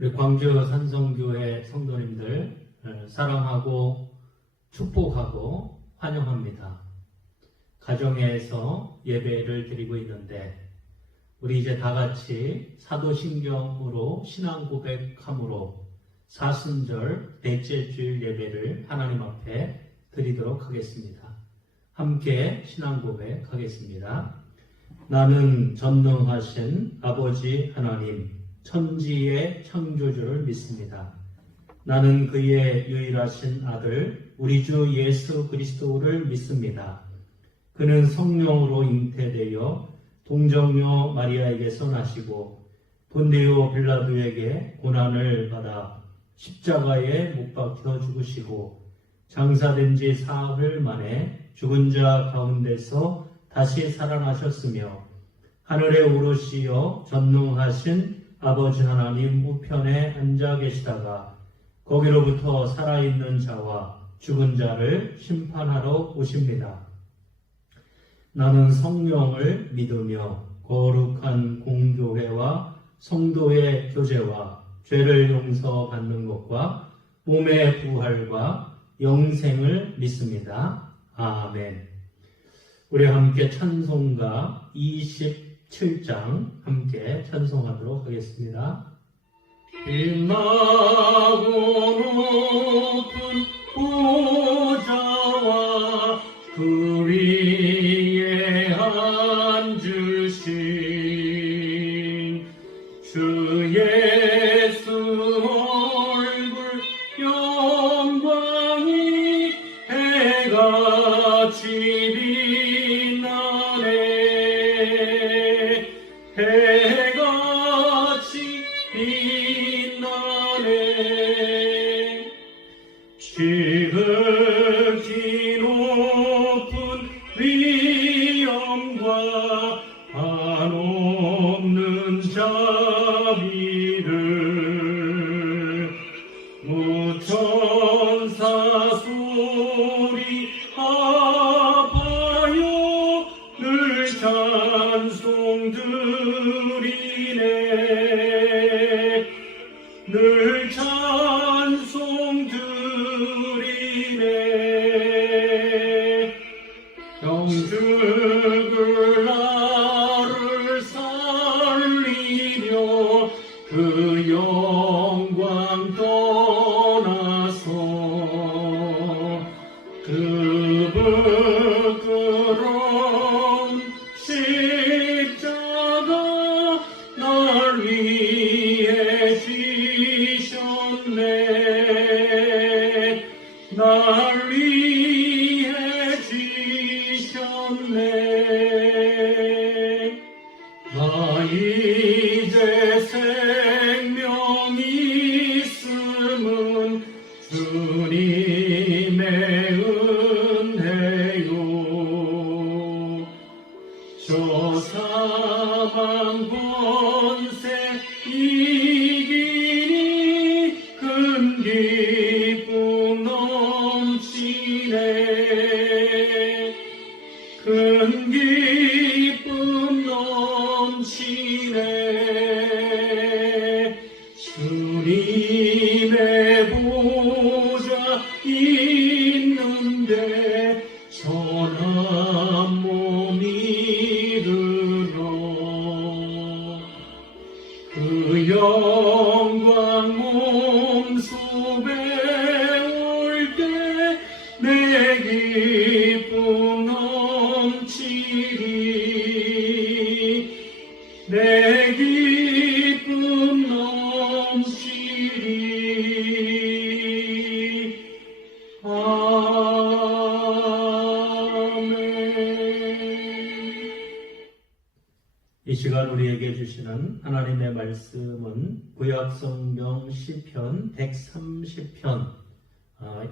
우리 광주 산성교회 성도님들 사랑하고 축복하고 환영합니다. 가정에서 예배를 드리고 있는데 우리 이제 다 같이 사도신경으로 신앙 고백함으로 사순절 넷째 주일 예배를 하나님 앞에 드리도록 하겠습니다. 함께 신앙 고백하겠습니다. 나는 전능하신 아버지 하나님 천지의 창조주를 믿습니다. 나는 그의 유일하신 아들 우리 주 예수 그리스도를 믿습니다. 그는 성령으로 잉태되어 동정녀 마리아에게서 나시고 본디오 빌라도에게 고난을 받아 십자가에 못 박혀 죽으시고 장사된 지 사흘 만에 죽은 자 가운데서 다시 살아나셨으며 하늘에 오르시어 전능하신 아버지 하나님 우편에 앉아 계시다가 거기로부터 살아있는 자와 죽은 자를 심판하러 오십니다. 나는 성령을 믿으며 거룩한 공교회와 성도의 교제와 죄를 용서받는 것과 몸의 부활과 영생을 믿습니다. 아멘. 우리 함께 찬송가 27장 함께 찬송하도록 하겠습니다. 빛나고 높은 보좌와 그 위에 앉으신 주 예수 얼굴 영광이 해같이 빛나네. 해같이 빛나네. 지극히 높은 위엄과 한없는 자비를 무천사 소리 하하여 늘 찬송 드리네. 늘 찬송 드리네. 영죽을 나를 살리며 그 영광 떠나서 그 부끄러운 십자가 날 위해 지셨네. 날 위해 지셨네. 나 이제 생명이 있음은 주님의 은혜요. 저 사망 권세 이기니 큰 기쁨 넘치네. 큰 기쁨 넘치네. 주님의 보좌 있는데 전한 몸이 들어 그 영광 몸속에 올 때 내 기쁨 넘치리. 내 기쁨 넘치리. 아멘. 이 시간 우리에게 주시는 하나님의 말씀은 구약성경 시편 130편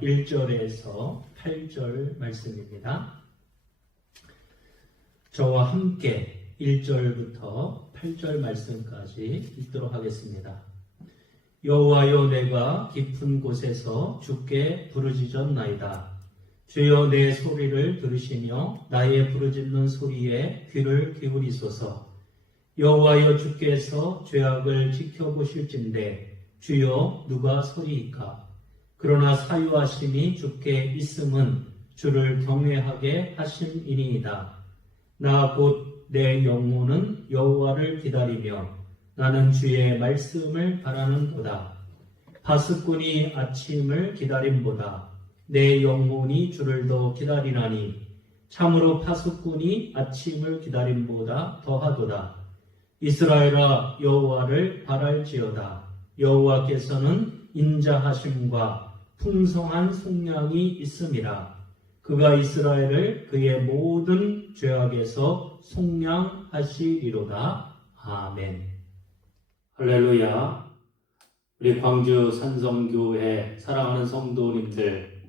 1절에서 8절 말씀입니다. 저와 함께 1절부터 8절 말씀까지 읽도록 하겠습니다. 여호와여, 내가 깊은 곳에서 주께 부르짖었나이다. 주여, 내 소리를 들으시며 나의 부르짖는 소리에 귀를 기울이소서. 여호와여, 주께서 죄악을 지켜보실진대 주여 누가 소리이까? 그러나 사유하심이 주께 있음은 주를 경외하게 하심이니이다. 나 곧 내 영혼은 여호와를 기다리며 나는 주의 말씀을 바라는도다. 파수꾼이 아침을 기다림보다 내 영혼이 주를 더 기다리나니 참으로 파수꾼이 아침을 기다림보다 더하도다. 이스라엘아 여호와를 바랄지어다. 여호와께서는 인자하심과 풍성한 속량이 있음이라. 그가 이스라엘을 그의 모든 죄악에서 속량하시리로다. 아멘. 할렐루야. 우리 광주 산성교회 사랑하는 성도님들,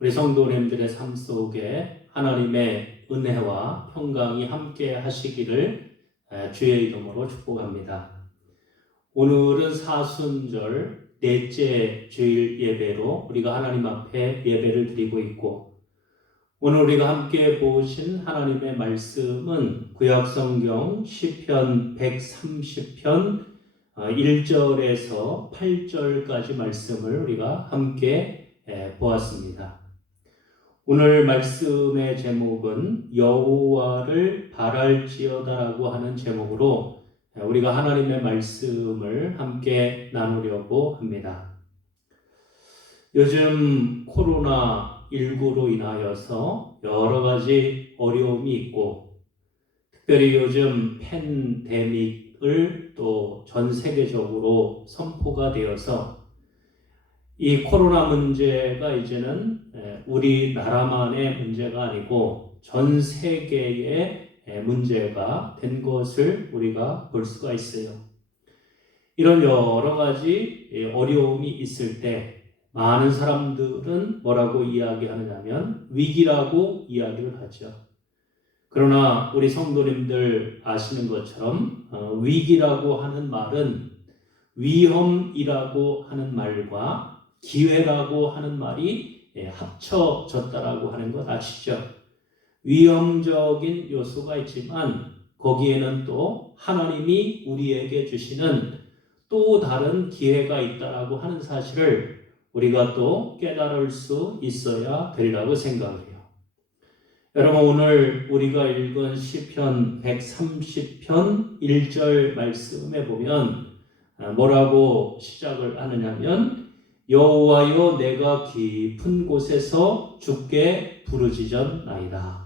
우리 성도님들의 삶 속에 하나님의 은혜와 평강이 함께 하시기를 주의 이름으로 축복합니다. 오늘은 사순절 넷째 주일 예배로 우리가 하나님 앞에 예배를 드리고 있고, 오늘 우리가 함께 보신 하나님의 말씀은 구약성경 시편 130편 1절에서 8절까지 말씀을 우리가 함께 보았습니다. 오늘 말씀의 제목은 여호와를 바랄지어다라고 하는 제목으로 우리가 하나님의 말씀을 함께 나누려고 합니다. 요즘 코로나19로 인하여서 여러 가지 어려움이 있고, 특별히 요즘 팬데믹을 또 전 세계적으로 선포가 되어서 이 코로나 문제가 이제는 우리나라만의 문제가 아니고 전 세계의 문제가 된 것을 우리가 볼 수가 있어요. 이런 여러 가지 어려움이 있을 때 많은 사람들은 뭐라고 이야기하느냐면 위기라고 이야기를 하죠. 그러나 우리 성도님들 아시는 것처럼 위기라고 하는 말은 위험이라고 하는 말과 기회라고 하는 말이 합쳐졌다라고 하는 것 아시죠? 위험적인 요소가 있지만 거기에는 또 하나님이 우리에게 주시는 또 다른 기회가 있다라고 하는 사실을 우리가 또 깨달을 수 있어야 되리라고 생각해요. 여러분, 오늘 우리가 읽은 시편 130편 1절 말씀에 보면 뭐라고 시작을 하느냐면 여호와여 내가 깊은 곳에서 주께 부르짖었나이다.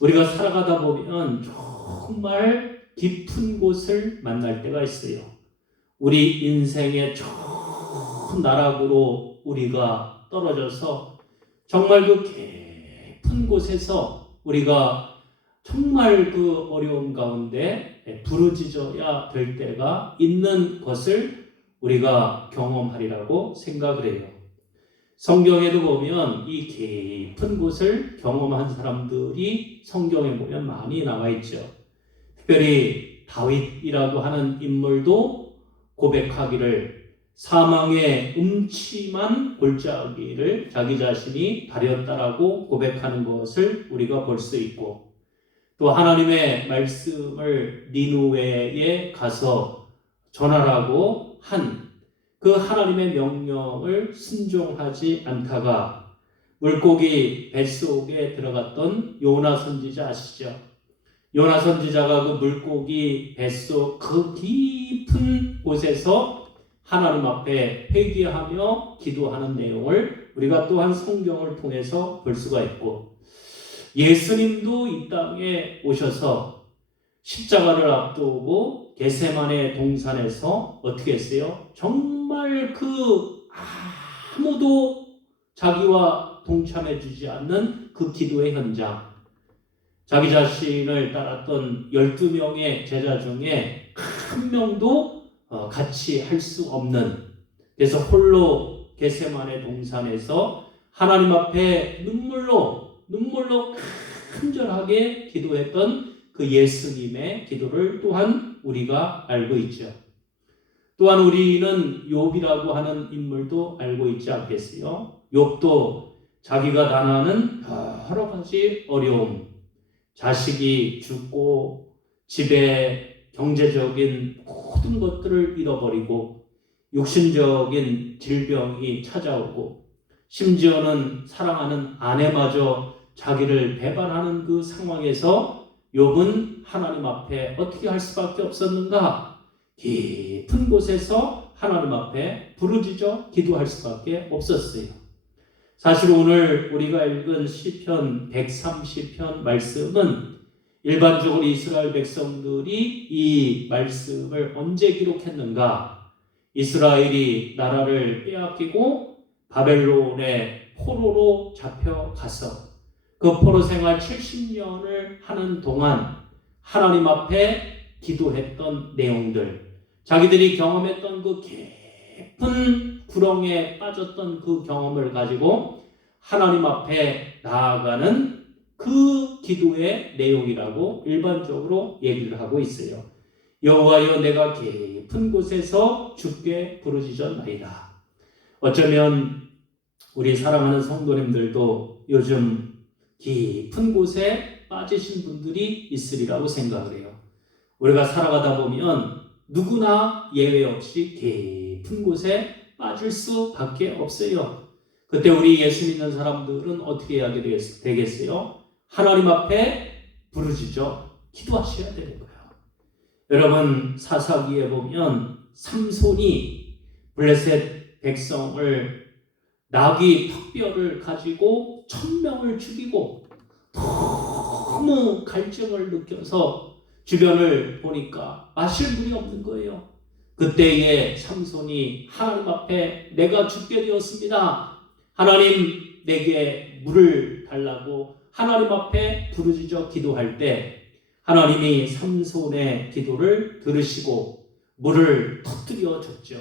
우리가 살아가다 보면 정말 깊은 곳을 만날 때가 있어요. 우리 인생의 저 나락으로 우리가 떨어져서 정말 그 깊은 곳에서 우리가 정말 그 어려움 가운데 부르짖어야 될 때가 있는 것을 우리가 경험하리라고 생각을 해요. 성경에도 보면 이 깊은 곳을 경험한 사람들이 성경에 보면 많이 나와 있죠. 특별히 다윗이라고 하는 인물도 고백하기를 사망의 음침한 골짜기를 자기 자신이 다렸다라고 고백하는 것을 우리가 볼 수 있고, 또 하나님의 말씀을 니느웨에 가서 전하라고 한 그 하나님의 명령을 순종하지 않다가 물고기 뱃속에 들어갔던 요나 선지자 아시죠? 요나 선지자가 그 물고기 뱃속 그 깊은 곳에서 하나님 앞에 회개하며 기도하는 내용을 우리가 또한 성경을 통해서 볼 수가 있고, 예수님도 이 땅에 오셔서 십자가를 앞두고 겟세마네 동산에서 어떻게 했어요? 정말 그 아무도 자기와 동참해 주지 않는 그 기도의 현장, 자기 자신을 따랐던 12명의 제자 중에 한 명도 같이 할 수 없는, 그래서 홀로 겟세마네 동산에서 하나님 앞에 눈물로 간절하게 기도했던 그 예수님의 기도를 또한 우리가 알고 있죠. 또한 우리는 욥이라고 하는 인물도 알고 있지 않겠어요? 욥도 자기가 당하는 여러 가지 어려움, 자식이 죽고 집에 경제적인 모든 것들을 잃어버리고 육신적인 질병이 찾아오고 심지어는 사랑하는 아내마저 자기를 배반하는 그 상황에서 욥은 하나님 앞에 어떻게 할 수밖에 없었는가? 깊은 곳에서 하나님 앞에 부르짖어 기도할 수밖에 없었어요. 사실 오늘 우리가 읽은 시편 130편 말씀은 일반적으로 이스라엘 백성들이 이 말씀을 언제 기록했는가? 이스라엘이 나라를 빼앗기고 바벨론의 포로로 잡혀가서 그 포로 생활 70년을 하는 동안 하나님 앞에 기도했던 내용들, 자기들이 경험했던 그 깊은 구렁에 빠졌던 그 경험을 가지고 하나님 앞에 나아가는 그 기도의 내용이라고 일반적으로 얘기를 하고 있어요. 여호와여, 내가 깊은 곳에서 주께 부르짖었나이다. 어쩌면 우리 사랑하는 성도님들도 요즘 깊은 곳에 빠지신 분들이 있으리라고 생각을 해요. 우리가 살아가다 보면 누구나 예외 없이 깊은 곳에 빠질 수밖에 없어요. 그때 우리 예수 믿는 사람들은 어떻게 해야 되겠어요? 하나님 앞에 부르짖어 기도하셔야 되는 거예요. 여러분, 사사기에 보면 삼손이 블레셋 백성을 나귀 턱뼈를 가지고 1000명을 죽이고 너무 갈증을 느껴서 주변을 보니까 마실 물이 없는 거예요. 그때에 삼손이 하나님 앞에 내가 죽게 되었습니다. 하나님, 내게 물을 달라고 하나님 앞에 부르짖어 기도할 때 하나님이 삼손의 기도를 들으시고 물을 터뜨려 줬죠.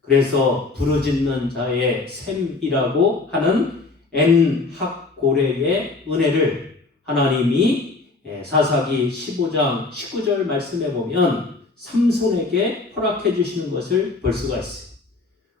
그래서 부르짖는 자의 샘이라고 하는 엔학고레의 은혜를 하나님이 사사기 15장 19절 말씀에 보면 삼손에게 허락해 주시는 것을 볼 수가 있어요.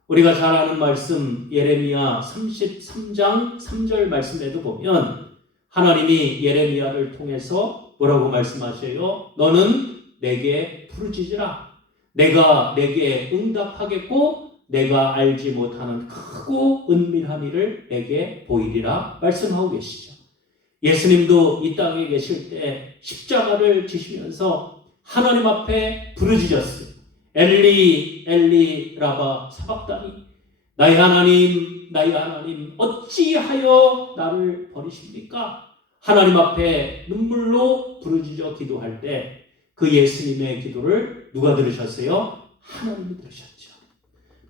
우리가 잘 아는 말씀 예레미야 33장 3절 말씀에도 보면 하나님이 예레미야를 통해서 뭐라고 말씀하셔요? 너는 내게 부르짖으라. 내가 내게 응답하겠고 내가 알지 못하는 크고 은밀한 일을 내게 보이리라 말씀하고 계시죠. 예수님도 이 땅에 계실 때 십자가를 지시면서 하나님 앞에 부르짖었어요. 엘리 엘리 라바 사박다니, 나의 하나님 어찌하여 나를 버리십니까? 하나님 앞에 눈물로 부르짖어 기도할 때 그 예수님의 기도를 누가 들으셨어요? 하나님이 들으셨죠.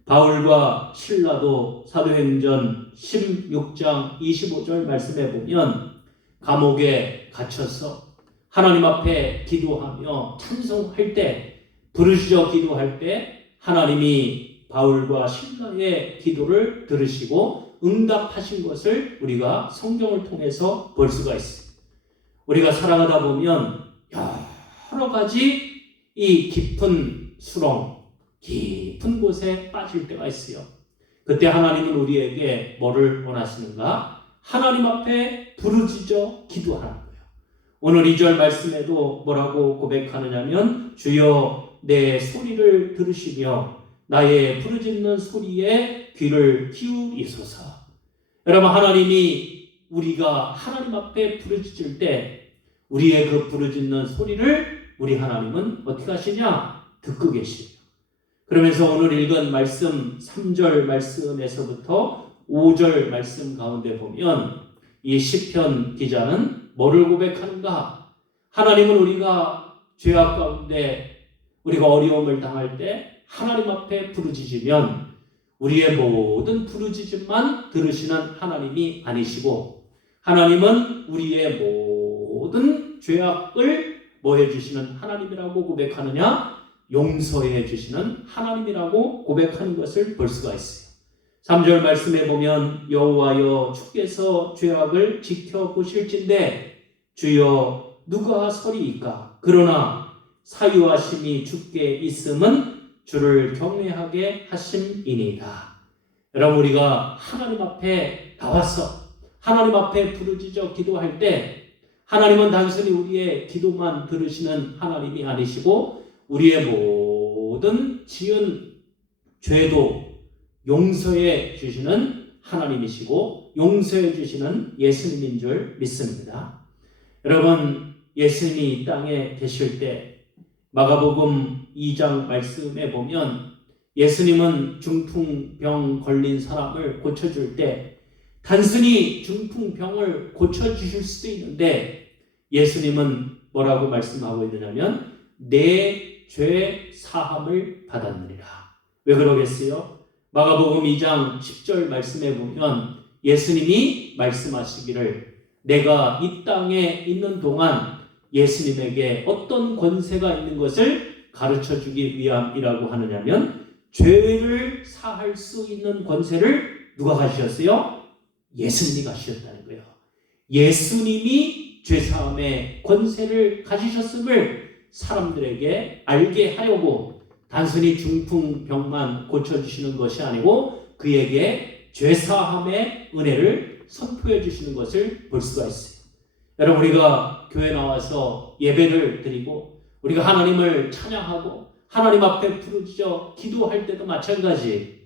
바울과 실라도 사도행전 16장 25절 말씀에 보면 감옥에 갇혀서 하나님 앞에 기도하며 찬송할 때, 부르짖어 기도할 때 하나님이 바울과 실라의 기도를 들으시고 응답하신 것을 우리가 성경을 통해서 볼 수가 있습니다. 우리가 살아가다 보면 여러 가지 이 깊은 수렁, 깊은 곳에 빠질 때가 있어요. 그때 하나님은 우리에게 뭐를 원하시는가? 하나님 앞에 부르짖어 기도하는 거예요. 오늘 2절 말씀에도 뭐라고 고백하느냐면 주여 내 소리를 들으시며 나의 부르짖는 소리에 귀를 기울이소서. 여러분, 하나님이 우리가 하나님 앞에 부르짖을 때 우리의 그 부르짖는 소리를 우리 하나님은 어떻게 하시냐? 듣고 계시죠. 그러면서 오늘 읽은 말씀 3절 말씀에서부터 5절 말씀 가운데 보면 이 시편 기자는 뭐를 고백하는가? 하나님은 우리가 죄악 가운데 우리가 어려움을 당할 때 하나님 앞에 부르짖으면 우리의 모든 부르짖음만 들으시는 하나님이 아니시고 하나님은 우리의 모든 죄악을 뭐 해주시는 하나님이라고 고백하느냐? 용서해 주시는 하나님이라고 고백하는 것을 볼 수가 있어요. 3절 말씀에 보면 여호와여 주께서 죄악을 지켜보실진대 주여 누가 서리이까? 그러나 사유하심이 주께 있음은 주를 경외하게 하심이니이다. 여러분, 우리가 하나님 앞에 나와서 하나님 앞에 부르짖어 기도할 때 하나님은 단순히 우리의 기도만 들으시는 하나님이 아니시고 우리의 모든 지은 죄도 용서해 주시는 하나님이시고 용서해 주시는 예수님인 줄 믿습니다. 여러분, 예수님이 이 땅에 계실 때 마가복음 2장 말씀에 보면 예수님은 중풍병 걸린 사람을 고쳐줄 때 단순히 중풍병을 고쳐주실 수도 있는데 예수님은 뭐라고 말씀하고 있느냐면 내 죄 사함을 받았느니라. 왜 그러겠어요? 마가복음 2장 10절 말씀에 보면 예수님이 말씀하시기를 내가 이 땅에 있는 동안 예수님에게 어떤 권세가 있는 것을 가르쳐주기 위함이라고 하느냐면 죄를 사할 수 있는 권세를 누가 가지셨어요? 예수님이 가지셨다는 거예요. 예수님이 죄사함의 권세를 가지셨음을 사람들에게 알게 하려고 단순히 중풍병만 고쳐주시는 것이 아니고 그에게 죄사함의 은혜를 선포해 주시는 것을 볼 수가 있어요. 여러분, 우리가 교회 나와서 예배를 드리고 우리가 하나님을 찬양하고 하나님 앞에 부르짖어 기도할 때도 마찬가지.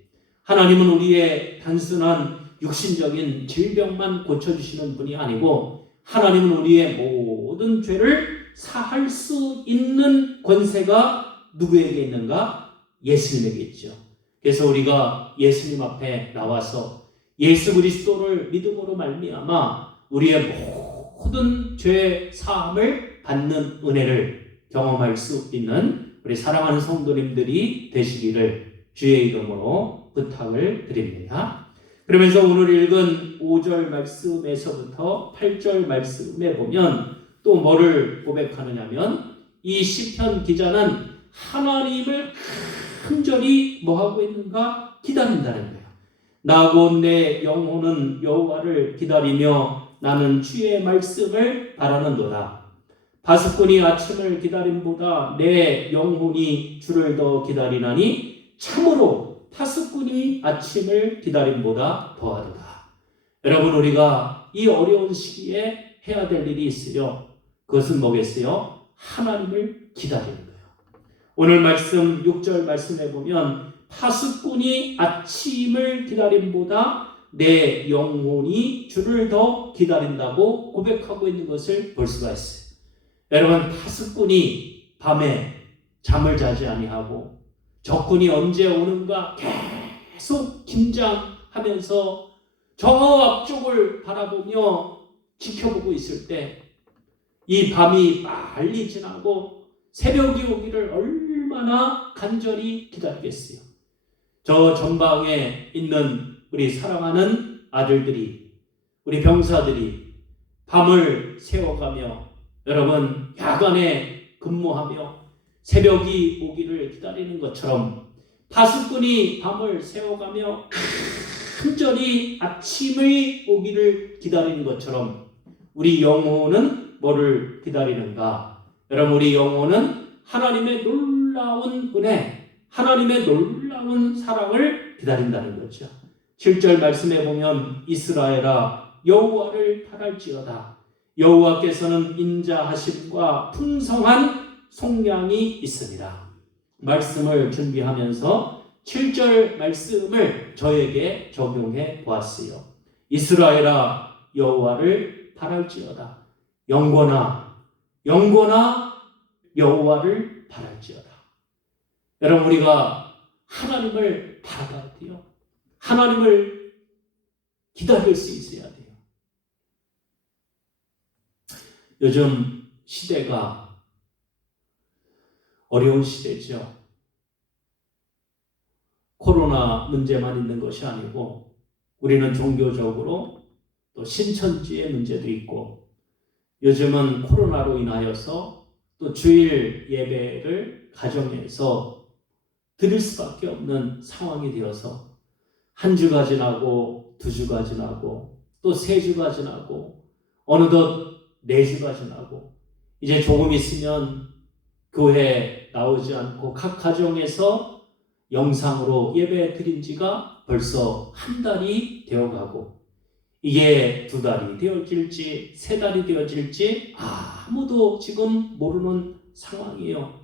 하나님은 우리의 단순한 육신적인 질병만 고쳐주시는 분이 아니고 하나님은 우리의 모든 죄를 사할 수 있는 권세가 누구에게 있는가? 예수님에게 있죠. 그래서 우리가 예수님 앞에 나와서 예수 그리스도를 믿음으로 말미암아 우리의 모든 죄 사함을 받는 은혜를 경험할 수 있는 우리 사랑하는 성도님들이 되시기를 주의 이름으로 부탁을 드립니다. 그러면서 오늘 읽은 5절 말씀에서부터 8절 말씀에 보면 또 뭐를 고백하느냐면 이 시편 기자는 하나님을 간절히 뭐하고 있는가? 기다린다는 거예요. 나 곧 내 영혼은 여호와를 기다리며 나는 주의 말씀을 바라는도다. 파수꾼이 아침을 기다림보다 내 영혼이 주를 더 기다리나니 참으로 파수꾼이 아침을 기다림보다 더하도다. 여러분, 우리가 이 어려운 시기에 해야 될 일이 있어요. 그것은 뭐겠어요? 하나님을 기다리는 거예요. 오늘 말씀 6절 말씀에 보면 파수꾼이 아침을 기다림보다 내 영혼이 주를 더 기다린다고 고백하고 있는 것을 볼 수가 있어요. 여러분, 파수꾼이 밤에 잠을 자지 아니하고 적군이 언제 오는가 계속 긴장하면서 저 앞쪽을 바라보며 지켜보고 있을 때 이 밤이 빨리 지나고 새벽이 오기를 얼마나 간절히 기다리겠어요. 저 전방에 있는 우리 사랑하는 아들들이, 우리 병사들이 밤을 새워가며 여러분 야간에 근무하며 새벽이 오기를 기다리는 것처럼 파수꾼이 밤을 새워가며 간절히 아침이 오기를 기다리는 것처럼 우리 영혼은 뭐를 기다리는가? 여러분, 우리 영혼은 하나님의 놀라운 은혜, 하나님의 놀라운 사랑을 기다린다는 거죠. 7절 말씀에 보면 이스라엘아 여호와를 바랄지어다. 여호와께서는 인자하심과 풍성한 속량이 있습니다. 말씀을 준비하면서 7절 말씀을 저에게 적용해 보았어요. 이스라엘아 여호와를 바랄지어다. 영혼아 여호와를 바랄지어다. 여러분, 우리가 하나님을 바라봐야 돼요. 하나님을 기다릴 수 있어야 돼요. 요즘 시대가 어려운 시대죠. 코로나 문제만 있는 것이 아니고 우리는 종교적으로 또 신천지의 문제도 있고 요즘은 코로나로 인하여서 또 주일 예배를 가정에서 드릴 수밖에 없는 상황이 되어서 한 주가 지나고 두 주가 지나고 또 세 주가 지나고 어느덧 네 주가 지나고 이제 조금 있으면 교회 나오지 않고 각 가정에서 영상으로 예배 드린 지가 벌써 한 달이 되어가고 이게 두 달이 되어질지 세 달이 되어질지 아무도 지금 모르는 상황이에요.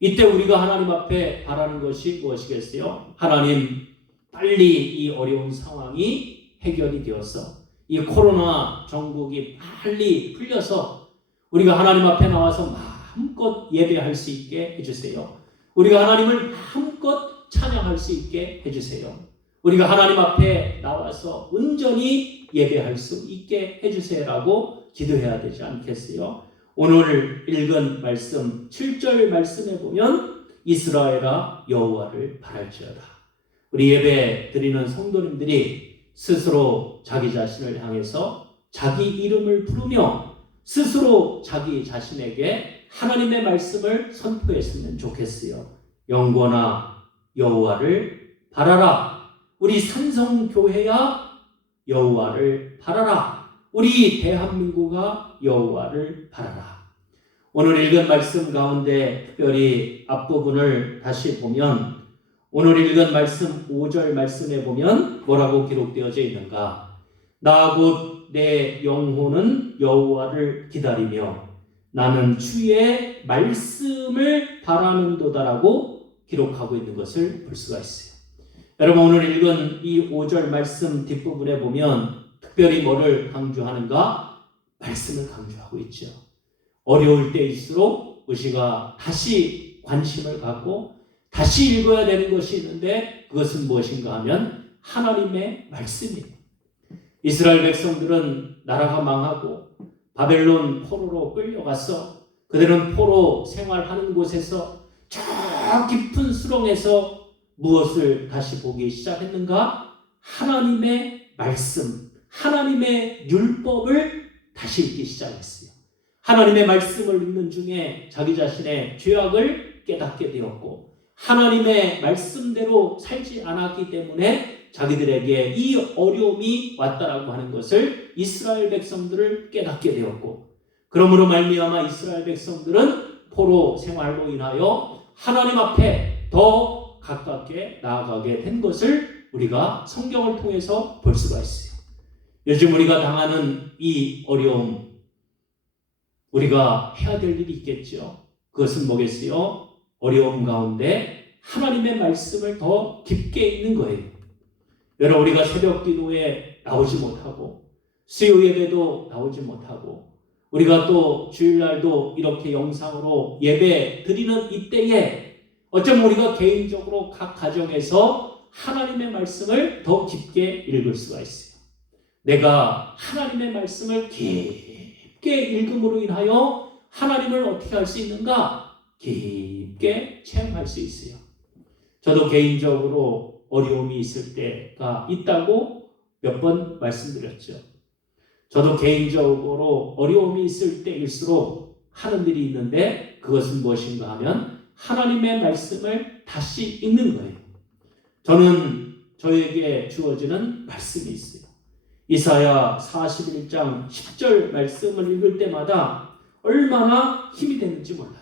이때 우리가 하나님 앞에 바라는 것이 무엇이겠어요? 하나님, 빨리 이 어려운 상황이 해결이 되어서 이 코로나 정국이 빨리 풀려서 우리가 하나님 앞에 나와서 마음껏 예배할 수 있게 해주세요. 우리가 하나님을 마음껏 찬양할 수 있게 해주세요. 우리가 하나님 앞에 나와서 온전히 예배할 수 있게 해주세요라고 기도해야 되지 않겠어요? 오늘 읽은 말씀 7절 말씀에 보면 이스라엘아 여호와를 바랄지어다. 우리 예배 드리는 성도님들이 스스로 자기 자신을 향해서 자기 이름을 부르며 스스로 자기 자신에게 하나님의 말씀을 선포했으면 좋겠어요. 영권아 여호와를 바라라. 우리 산성교회야 여호와를 바라라. 우리 대한민국아 여호와를 바라라. 오늘 읽은 말씀 가운데 특별히 앞부분을 다시 보면 오늘 읽은 말씀 5절 말씀에 보면 뭐라고 기록되어져 있는가? 나 곧 내 영혼은 여호와를 기다리며 나는 주의 말씀을 바라는도다라고 기록하고 있는 것을 볼 수가 있어요. 여러분 오늘 읽은 이 5절 말씀 뒷부분에 보면 특별히 뭐를 강조하는가? 말씀을 강조하고 있죠. 어려울 때일수록 우리가 다시 관심을 갖고 다시 읽어야 되는 것이 있는데 그것은 무엇인가 하면 하나님의 말씀입니다. 이스라엘 백성들은 나라가 망하고 바벨론 포로로 끌려가서 그들은 포로 생활하는 곳에서 저 깊은 수렁에서 무엇을 다시 보기 시작했는가? 하나님의 말씀, 하나님의 율법을 다시 읽기 시작했어요. 하나님의 말씀을 읽는 중에 자기 자신의 죄악을 깨닫게 되었고 하나님의 말씀대로 살지 않았기 때문에 자기들에게 이 어려움이 왔다라고 하는 것을 이스라엘 백성들을 깨닫게 되었고 그러므로 말미암아 이스라엘 백성들은 포로 생활로 인하여 하나님 앞에 더 가깝게 나아가게 된 것을 우리가 성경을 통해서 볼 수가 있어요. 요즘 우리가 당하는 이 어려움 우리가 해야 될 일이 있겠죠. 그것은 뭐겠어요? 어려움 가운데 하나님의 말씀을 더 깊게 읽는 거예요. 여러분 우리가 새벽 기도에 나오지 못하고 수요 예배도 나오지 못하고 우리가 또 주일날도 이렇게 영상으로 예배 드리는 이때에 어쩌면 우리가 개인적으로 각 가정에서 하나님의 말씀을 더 깊게 읽을 수가 있어요. 내가 하나님의 말씀을 깊게 읽음으로 인하여 하나님을 어떻게 할 수 있는가? 깊게 체험할 수 있어요. 저도 개인적으로 어려움이 있을 때가 있다고 몇 번 말씀드렸죠. 저도 개인적으로 어려움이 있을 때일수록 하는 일이 있는데 그것은 무엇인가 하면 하나님의 말씀을 다시 읽는 거예요. 저는 저에게 주어지는 말씀이 있어요. 이사야 41장 10절 말씀을 읽을 때마다 얼마나 힘이 되는지 몰라요.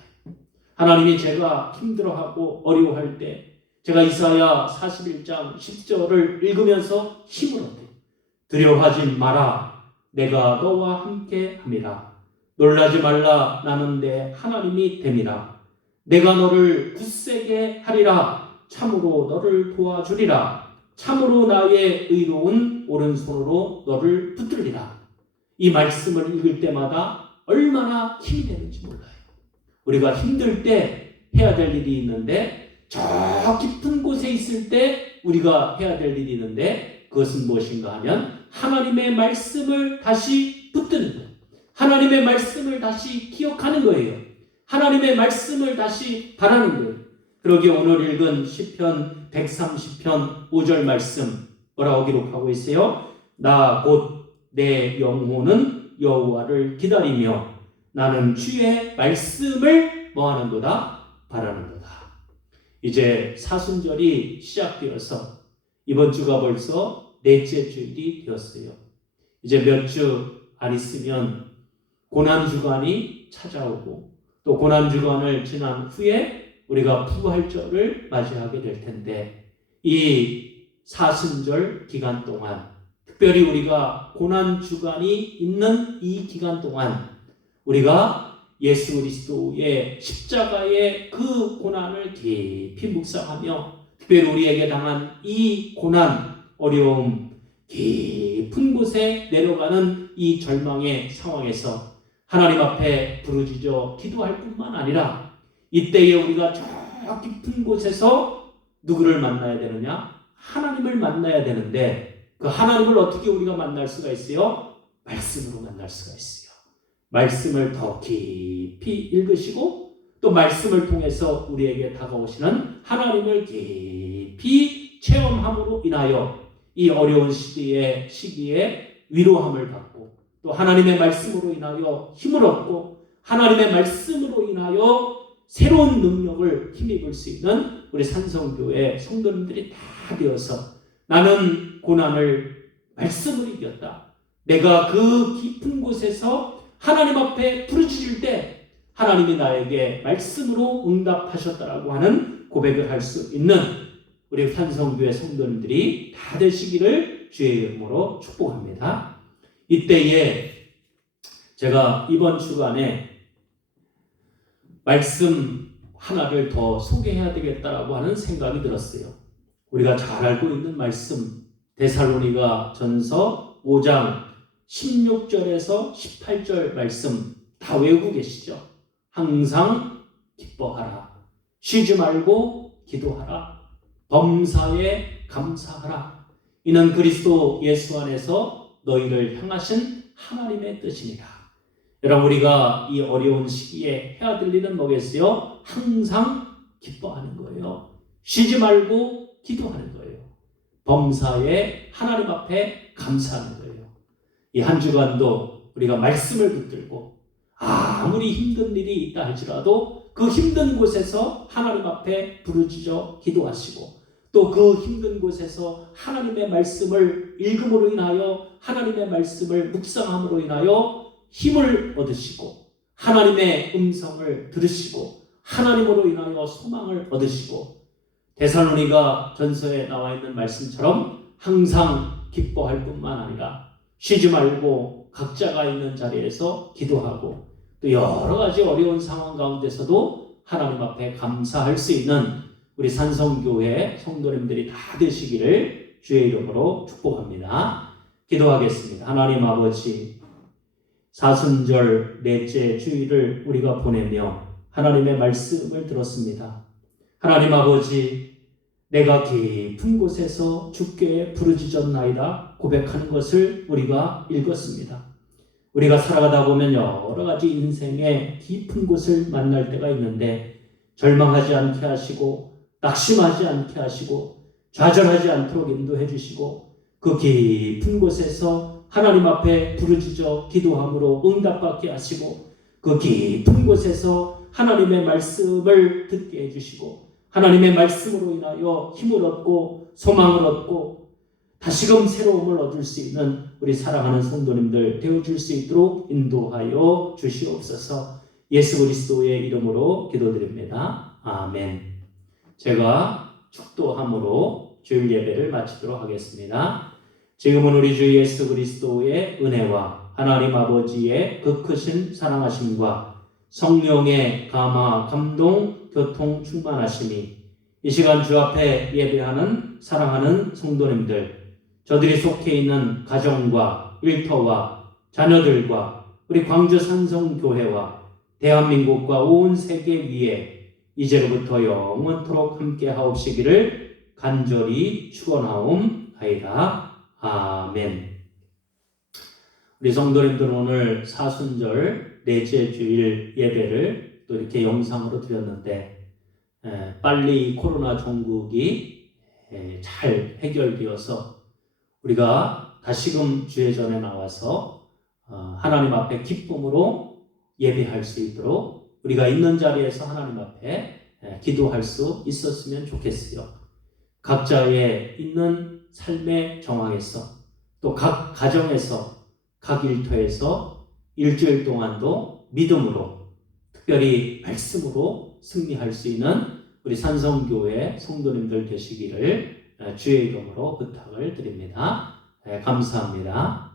하나님이 제가 힘들어하고 어려워할 때 제가 이사야 41장 10절을 읽으면서 힘을 얻어요. 두려워하지 마라. 내가 너와 함께 함이라. 놀라지 말라. 나는 내 하나님이 됨이라. 내가 너를 굳세게 하리라. 참으로 너를 도와주리라. 참으로 나의 의로운 오른손으로 너를 붙들리라. 이 말씀을 읽을 때마다 얼마나 힘이 되는지 몰라요. 우리가 힘들 때 해야 될 일이 있는데 저 깊은 곳에 있을 때 우리가 해야 될 일이 있는데 그것은 무엇인가 하면 하나님의 말씀을 다시 붙드는 거예요. 하나님의 말씀을 다시 기억하는 거예요. 하나님의 말씀을 다시 바라는 거예요. 그러기에 오늘 읽은 시편 130편 5절 말씀 뭐라고 기록하고 있어요? 나 곧 내 영혼은 여호와를 기다리며 나는 주의 말씀을 뭐하는도다? 바라는도다. 이제 사순절이 시작되어서 이번 주가 벌써 넷째 주일이 되었어요. 이제 몇 주 안 있으면 고난주간이 찾아오고 또 고난주간을 지난 후에 우리가 부활절을 맞이하게 될 텐데 이 사순절 기간 동안 특별히 우리가 고난주간이 있는 이 기간 동안 우리가 예수 그리스도의 십자가의 그 고난을 깊이 묵상하며 특별히 우리에게 당한 이 고난, 어려움, 깊은 곳에 내려가는 이 절망의 상황에서 하나님 앞에 부르짖어 기도할 뿐만 아니라 이때에 우리가 저 깊은 곳에서 누구를 만나야 되느냐? 하나님을 만나야 되는데 그 하나님을 어떻게 우리가 만날 수가 있어요? 말씀으로 만날 수가 있어요. 말씀을 더 깊이 읽으시고 또 말씀을 통해서 우리에게 다가오시는 하나님을 깊이 체험함으로 인하여 이 어려운 시기에 위로함을 받고 또 하나님의 말씀으로 인하여 힘을 얻고 하나님의 말씀으로 인하여 새로운 능력을 힘입을 수 있는 우리 산성교회 성도님들이 다 되어서 나는 고난을 말씀으로 이겼다. 내가 그 깊은 곳에서 하나님 앞에 부르짖을 때 하나님이 나에게 말씀으로 응답하셨다라고 하는 고백을 할 수 있는 우리 산성교회 성도님들이 다 되시기를 주의 이름으로 축복합니다. 이때에 제가 이번 주간에 말씀 하나를 더 소개해야 되겠다라고 하는 생각이 들었어요. 우리가 잘 알고 있는 말씀 데살로니가 전서 5장 16절에서 18절 말씀 다 외우고 계시죠? 항상 기뻐하라. 쉬지 말고 기도하라. 범사에 감사하라. 이는 그리스도 예수 안에서 너희를 향하신 하나님의 뜻이니라. 여러분 우리가 이 어려운 시기에 해야 될 일은 뭐겠어요? 항상 기뻐하는 거예요. 쉬지 말고 기도하는 거예요. 범사에 하나님 앞에 감사하는 거예요. 이 한 주간도 우리가 말씀을 붙들고 아무리 힘든 일이 있다 할지라도 그 힘든 곳에서 하나님 앞에 부르짖어 기도하시고 또 그 힘든 곳에서 하나님의 말씀을 읽음으로 인하여 하나님의 말씀을 묵상함으로 인하여 힘을 얻으시고 하나님의 음성을 들으시고 하나님으로 인하여 소망을 얻으시고 데살로니가 전서에 나와 있는 말씀처럼 항상 기뻐할 뿐만 아니라 쉬지 말고 각자가 있는 자리에서 기도하고 또 여러 가지 어려운 상황 가운데서도 하나님 앞에 감사할 수 있는 우리 산성교회 성도님들이 다 되시기를 주의 이름으로 축복합니다. 기도하겠습니다. 하나님 아버지, 사순절 넷째 주일을 우리가 보내며 하나님의 말씀을 들었습니다. 하나님 아버지, 내가 깊은 곳에서 주께 부르짖었나이다 고백하는 것을 우리가 읽었습니다. 우리가 살아가다 보면 여러 가지 인생의 깊은 곳을 만날 때가 있는데 절망하지 않게 하시고 낙심하지 않게 하시고 좌절하지 않도록 인도해 주시고 그 깊은 곳에서 하나님 앞에 부르짖어 기도함으로 응답받게 하시고 그 깊은 곳에서 하나님의 말씀을 듣게 해주시고 하나님의 말씀으로 인하여 힘을 얻고 소망을 얻고 다시금 새로움을 얻을 수 있는 우리 사랑하는 성도님들 되어줄 수 있도록 인도하여 주시옵소서. 예수 그리스도의 이름으로 기도드립니다. 아멘. 제가 축도함으로 주일 예배를 마치도록 하겠습니다. 지금은 우리 주 예수 그리스도의 은혜와 하나님 아버지의 그 크신 사랑하심과 성령의 감화, 감동, 교통 충만하심이 이 시간 주 앞에 예배하는 사랑하는 성도님들, 저들이 속해 있는 가정과 일터와 자녀들과 우리 광주 산성교회와 대한민국과 온 세계 위에 이제로부터 영원토록 함께 하옵시기를 간절히 축원하옵나이다. 아멘. 우리 성도님들은 오늘 사순절 넷째 주일 예배를 또 이렇게 영상으로 드렸는데 빨리 코로나 종국이 잘 해결되어서 우리가 다시금 주의 전에 나와서 하나님 앞에 기쁨으로 예배할 수 있도록 우리가 있는 자리에서 하나님 앞에 기도할 수 있었으면 좋겠어요. 각자의 있는 삶의 정황에서 또 각 가정에서 각 일터에서 일주일 동안도 믿음으로 특별히 말씀으로 승리할 수 있는 우리 산성교회 성도님들 되시기를 주의 이름으로 부탁을 드립니다. 감사합니다.